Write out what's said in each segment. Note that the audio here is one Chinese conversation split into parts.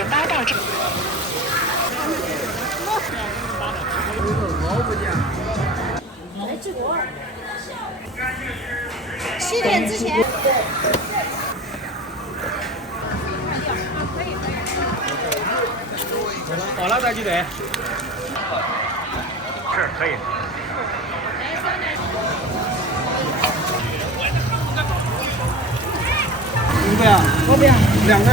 前8到站。7点之前。好了再去怼。是可以。一个呀？我不要。两个。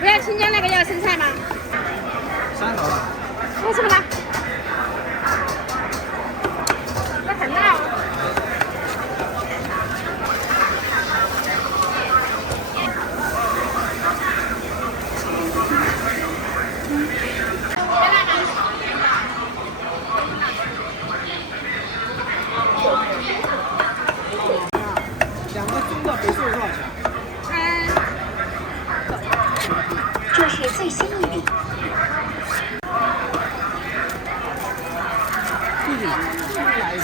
不要青椒那个要生菜吗3头了。为什么呢？那很辣哦。2个中的北寿多少钱？这是最新一笔。来一个。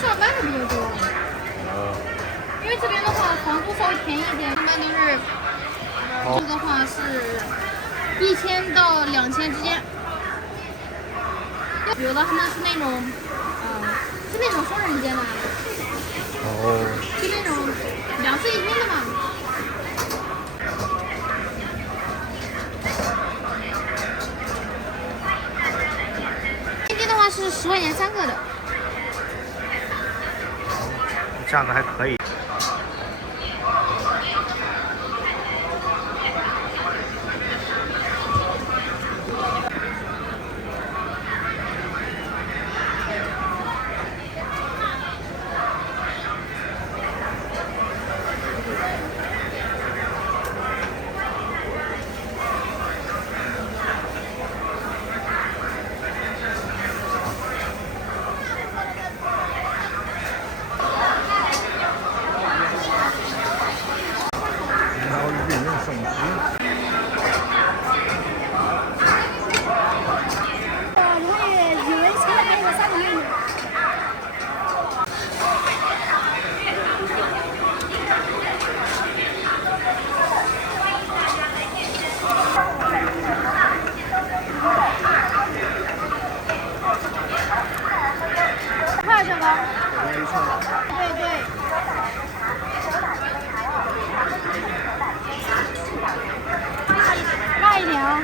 上班的比较多。因为这边的话，房租稍微便宜一点，一般都是，这个话是1000到2000之间。有的他们是那种，是那种双人间的。是那种2室1厅的嘛。1厅的话是10块钱3个的。价格还可以。多少钱包？来一串。对对。辣一点啊。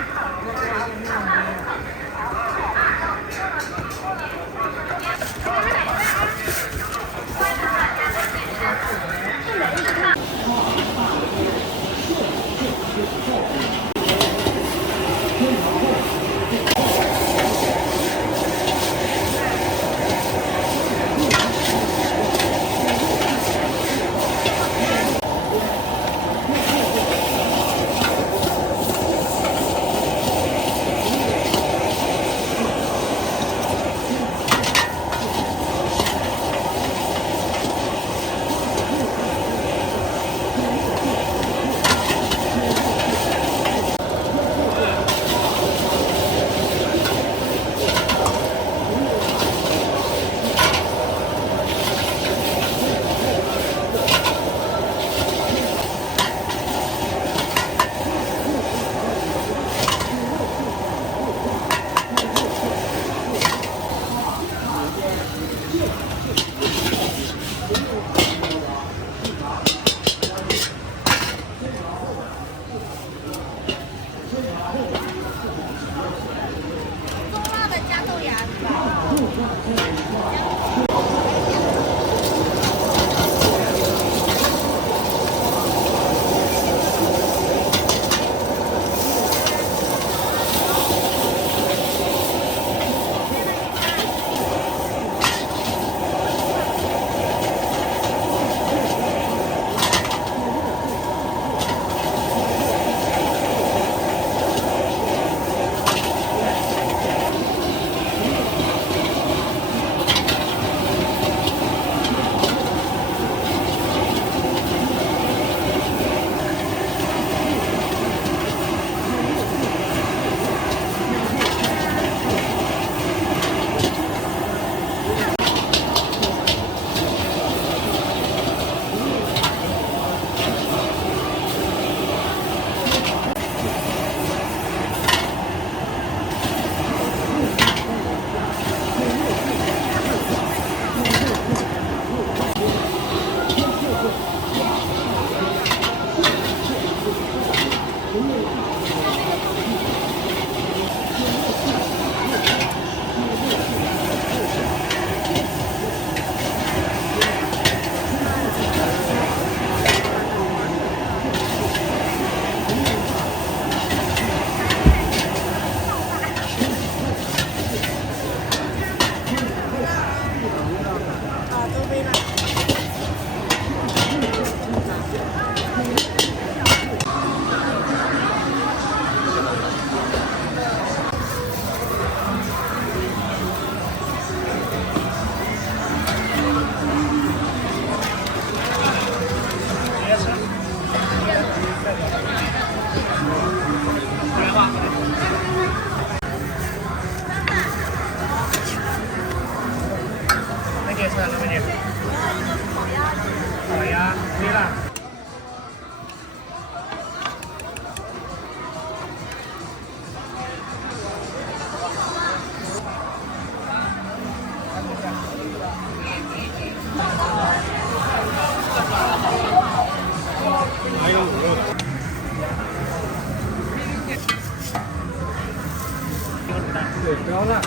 对，不要烂。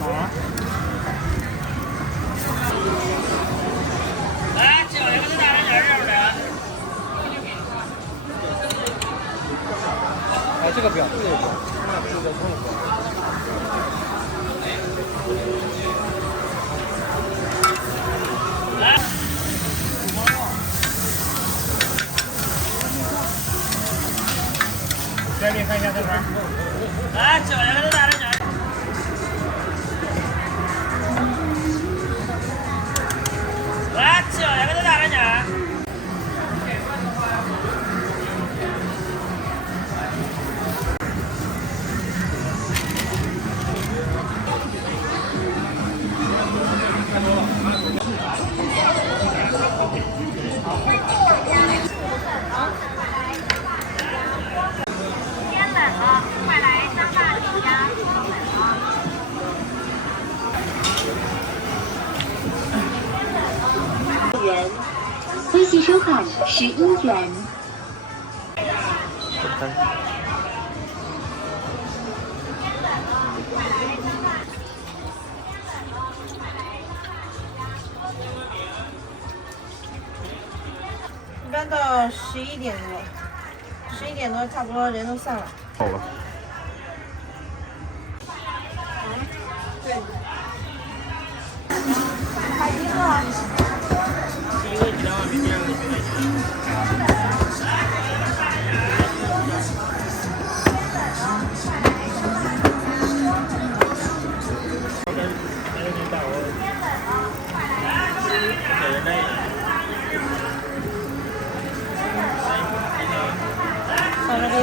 好啊。来，叫你们这大人点这样的。微信收款11元。一般到11点多差不多人都散了。好了。对。还一个。第一个几两碗面，第二个几块钱。放这边。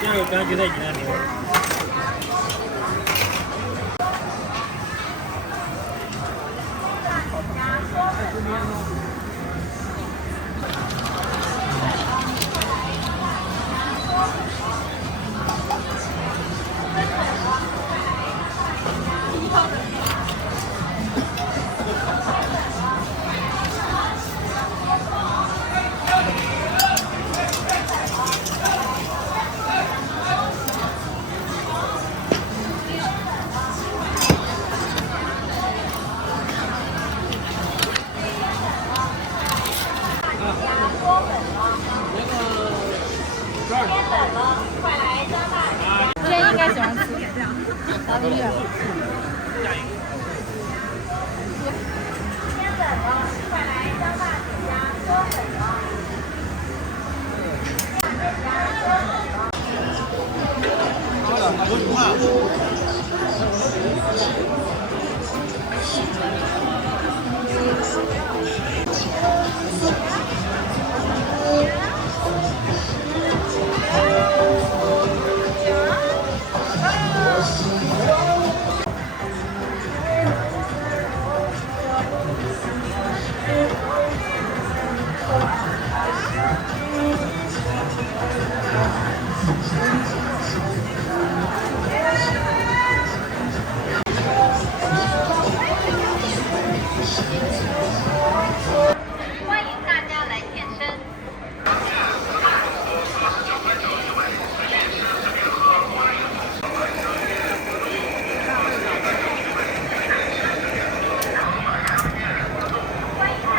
第二个干鸡蛋鸡蛋饼。今天应该喜欢吃大米面。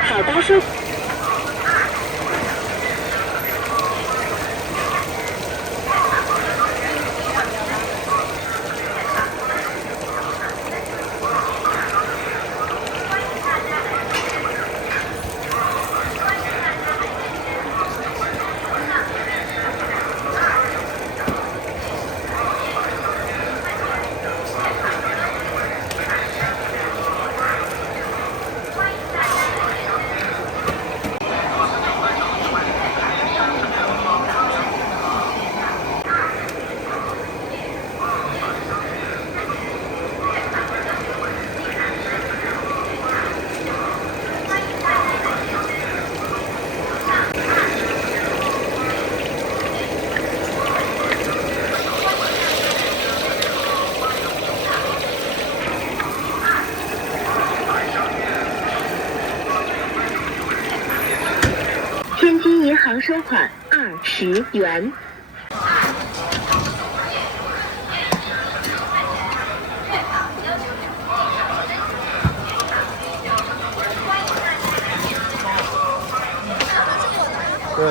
海巴收。天津银行收款20元。对。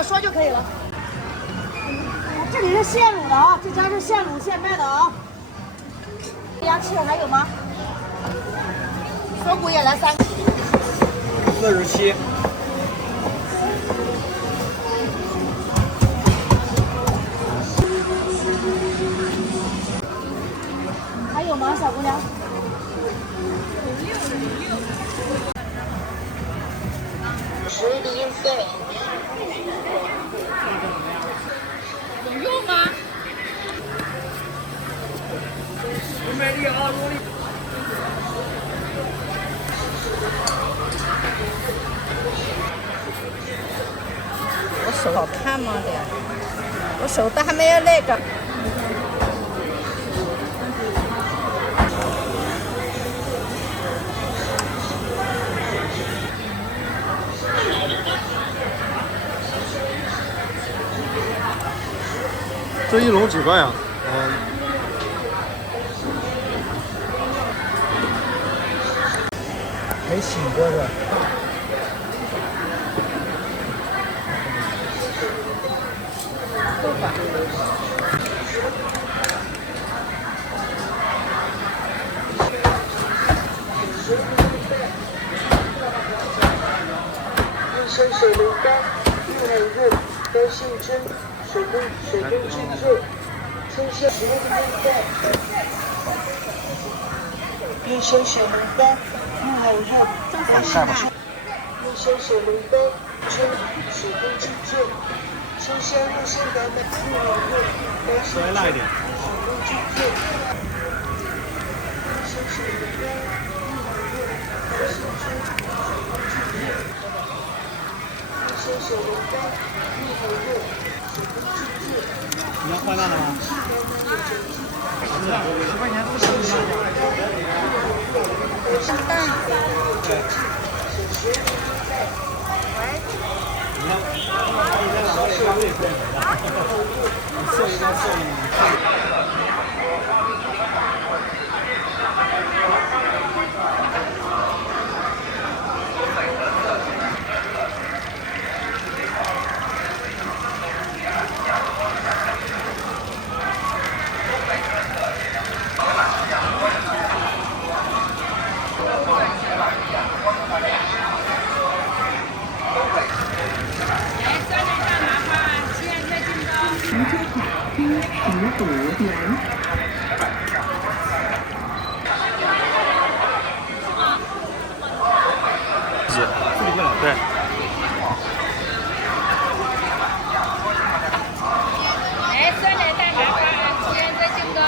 我说就可以了。这里是现卤的啊，这家是现卤现卖的啊。鸭翅还有吗？锁骨也来3个。47。还有吗，小姑娘？有肉吗？我手好看吗的？我手都还没有那个。这一笼几个呀？没洗过的。一生水龙干，遇冷热，该性蒸，水中浸热，春夏食用用饭。一生水龙干，遇冷热，该性蒸。一生水龙干，春水中浸热，春夏入生感冒，遇冷热，该性蒸，水中浸热。一生水龙干，遇冷热，该性蒸。水龙干，遇冷热，水中浸热。你要换大的吗？10块钱都是上蛋。对。你要在老里干胃可以你测一下测一下。15元。对。酸奶蛋麻花，7元再进高。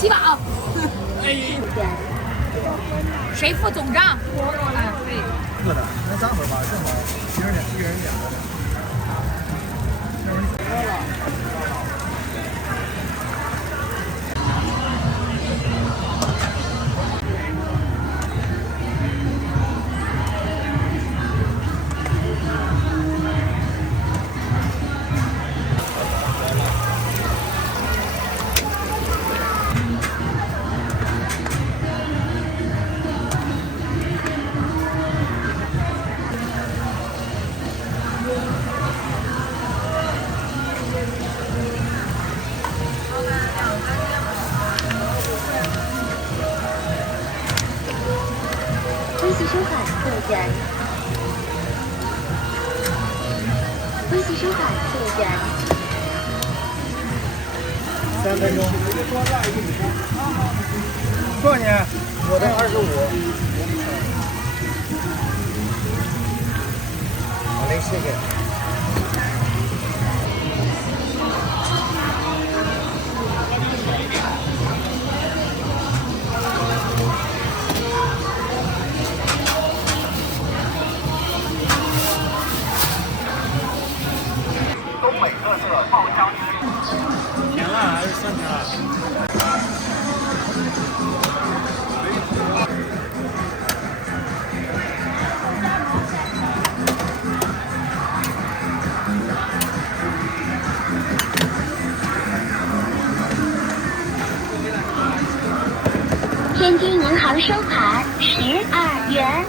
7宝。谁付总账？可以。饿的，那3盒吧，正好一人2个。微信收款4元。微信收款4元。3分钟。多少钱？我的25。好嘞，谢谢。银行收款12元。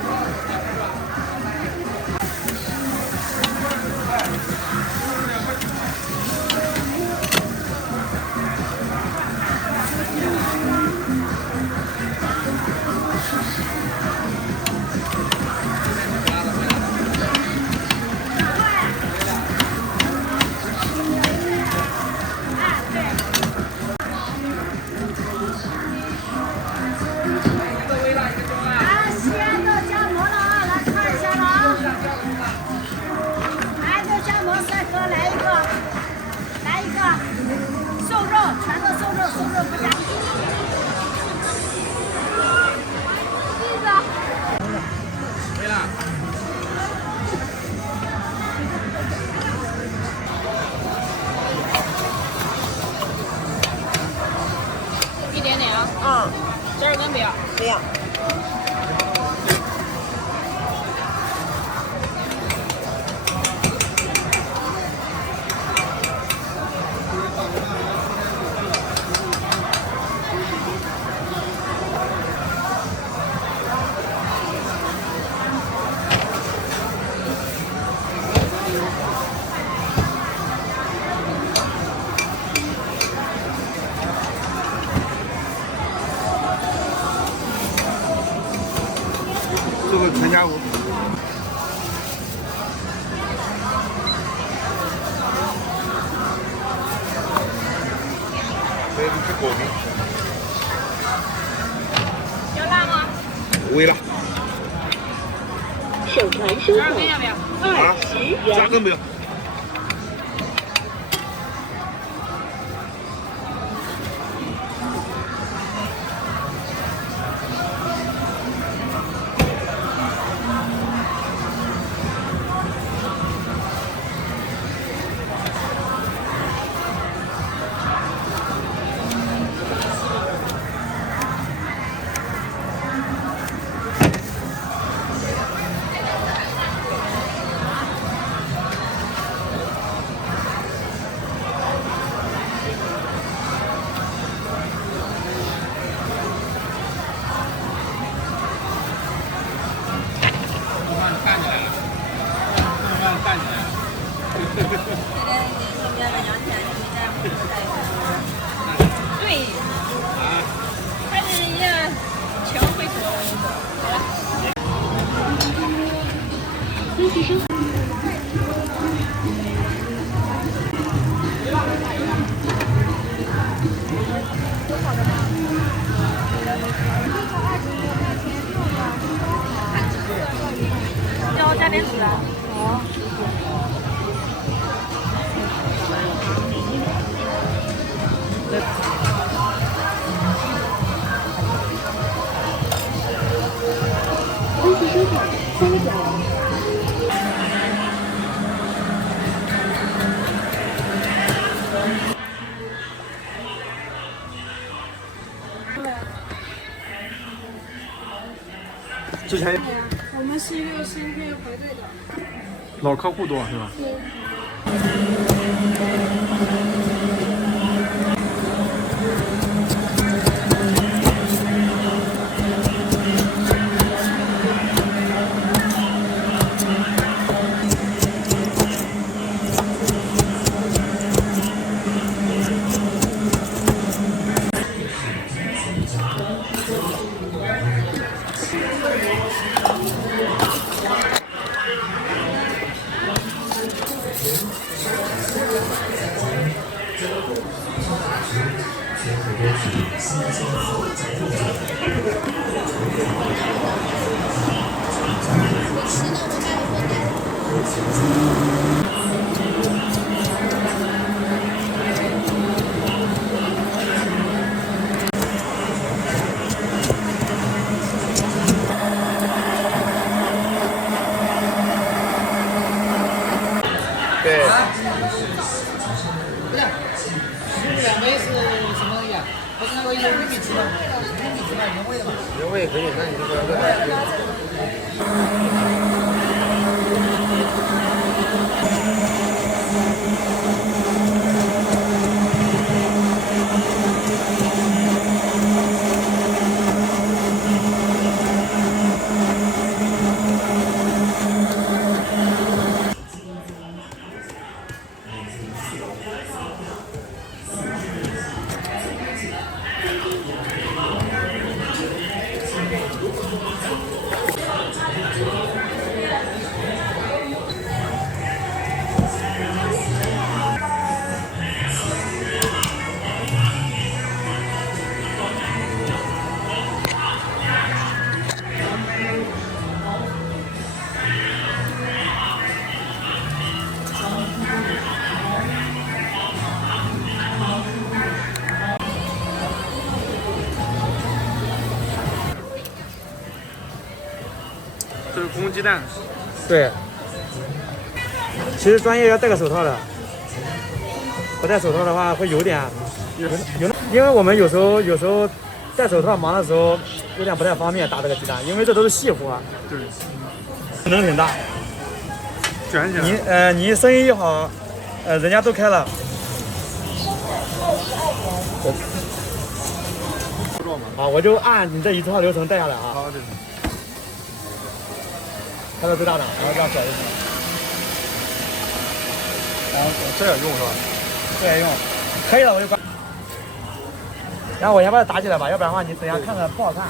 一点点啊。12根不要。不要。这个全家福。这是果饼。要辣吗？微辣。手传收12根要不要？啊，加根没有。对，他是人家全会说。分析生。要我加点纸啊？分析收款3角。之前我们星期六、星期天要排队的。老客户多是吧？对。不是，2杯是什么呀？不是那个有玉米鸡吗？玉米鸡嘛，原味的嘛。原味可以，那你这个热带。这是公鸡蛋。对。其实专业要戴个手套的，不戴手套的话会有点因为我们有时候戴手套忙的时候有点不太方便打这个鸡蛋，因为这都是细活。对。能挺大。卷起来。你生意一好，人家都开了。好，我就按你这一套流程带下来啊。好的。开到最大的，然后这样小就行了。然后这也用是吧？这也用，可以了我就关。然后我先把它打起来吧，要不然的话你等下看着不好看。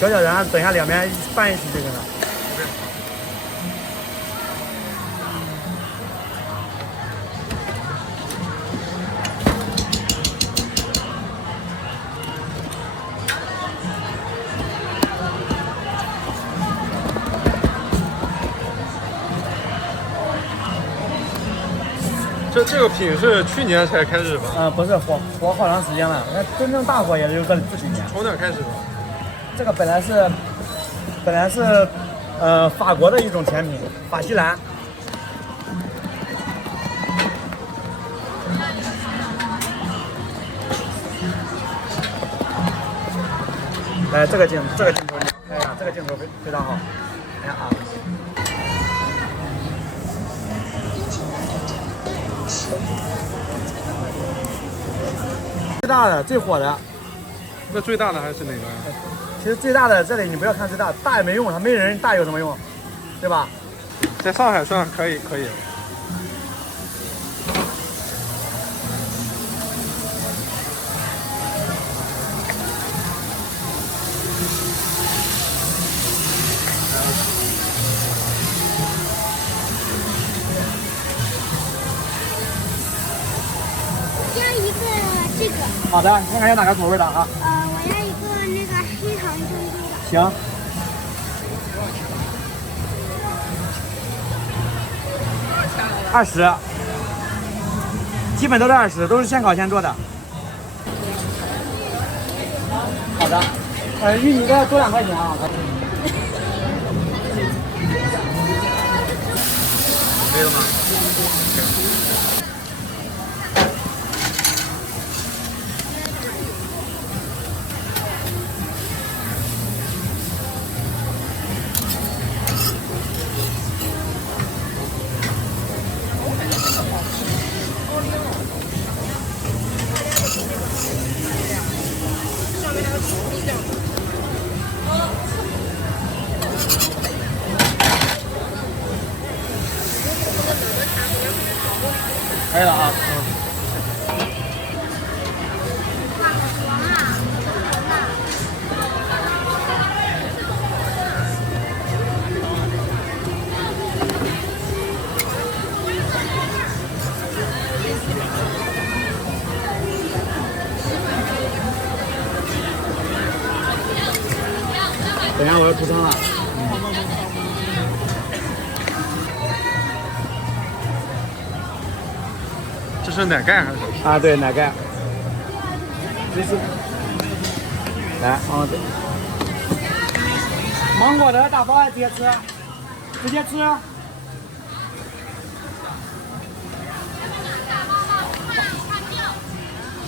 搅搅，然后等下两边拌一起就行了。这个品是去年才开始吧？不是火好长时间了，那真正大火也就这几年。从哪开始的？这个本来是法国的一种甜品，法西兰。来，这个镜头，哎呀，这个镜头非常好，哎呀啊。最大的、最火的。那最大的还是哪个呀？其实最大的这里你不要看最大，大也没用，它没人大有什么用，对吧？在上海算可以。要一个这个。好的，你看看要哪个口味的啊？我要一个那个黑糖珍珠的。行。20，基本都是20，都是现烤现做的。好的，玉米再多2块钱啊。可以了吗？可以了啊。等一下我要出汤了。这是奶盖还是？啊，对，奶盖。来，对。芒果的打包还直接吃，直接吃。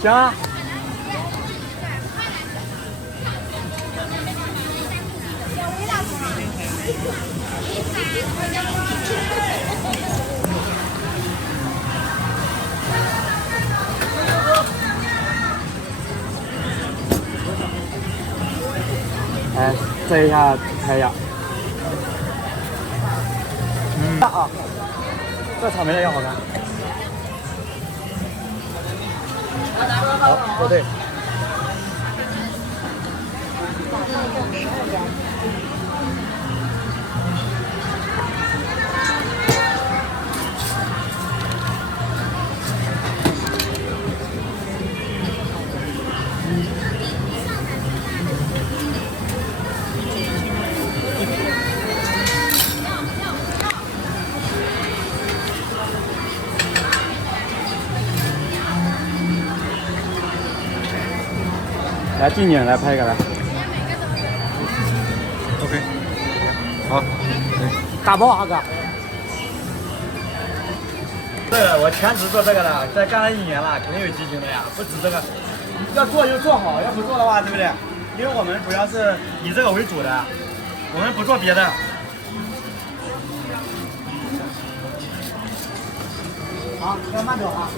行。来，这一下开一下。啊，这草莓的也好看。好，不对。来近点来拍一个来。OK， 好，大包啊哥。这个我全职做这个的，这干了1年了，肯定有激情的呀，不止这个，要做就做好，要不做的话，对不对？因为我们主要是以这个为主的，我们不做别的。好，要慢走啊。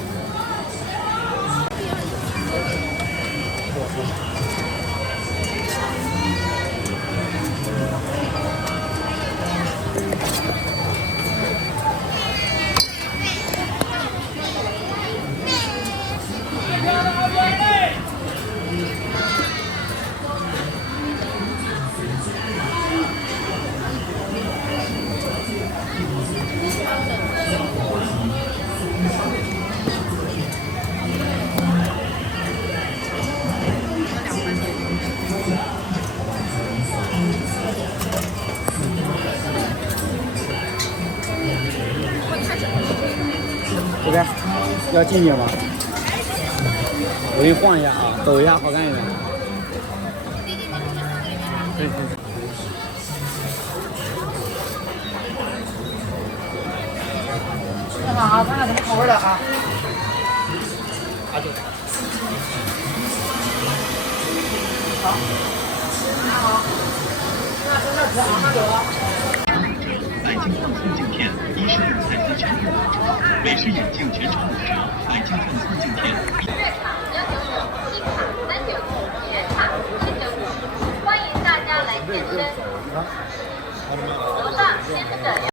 这边要近点吗？我给你晃一下啊，抖一下，好看一点。对。看看啊，看看什么口味的啊？对。好。好。那现在吃啊，慢走啊。白金放送镜片，1是5彩丝全面包装，美式眼镜全程5折，白金放送镜片。月卡195，新卡395，原卡795，欢迎大家来健身。楼上先生。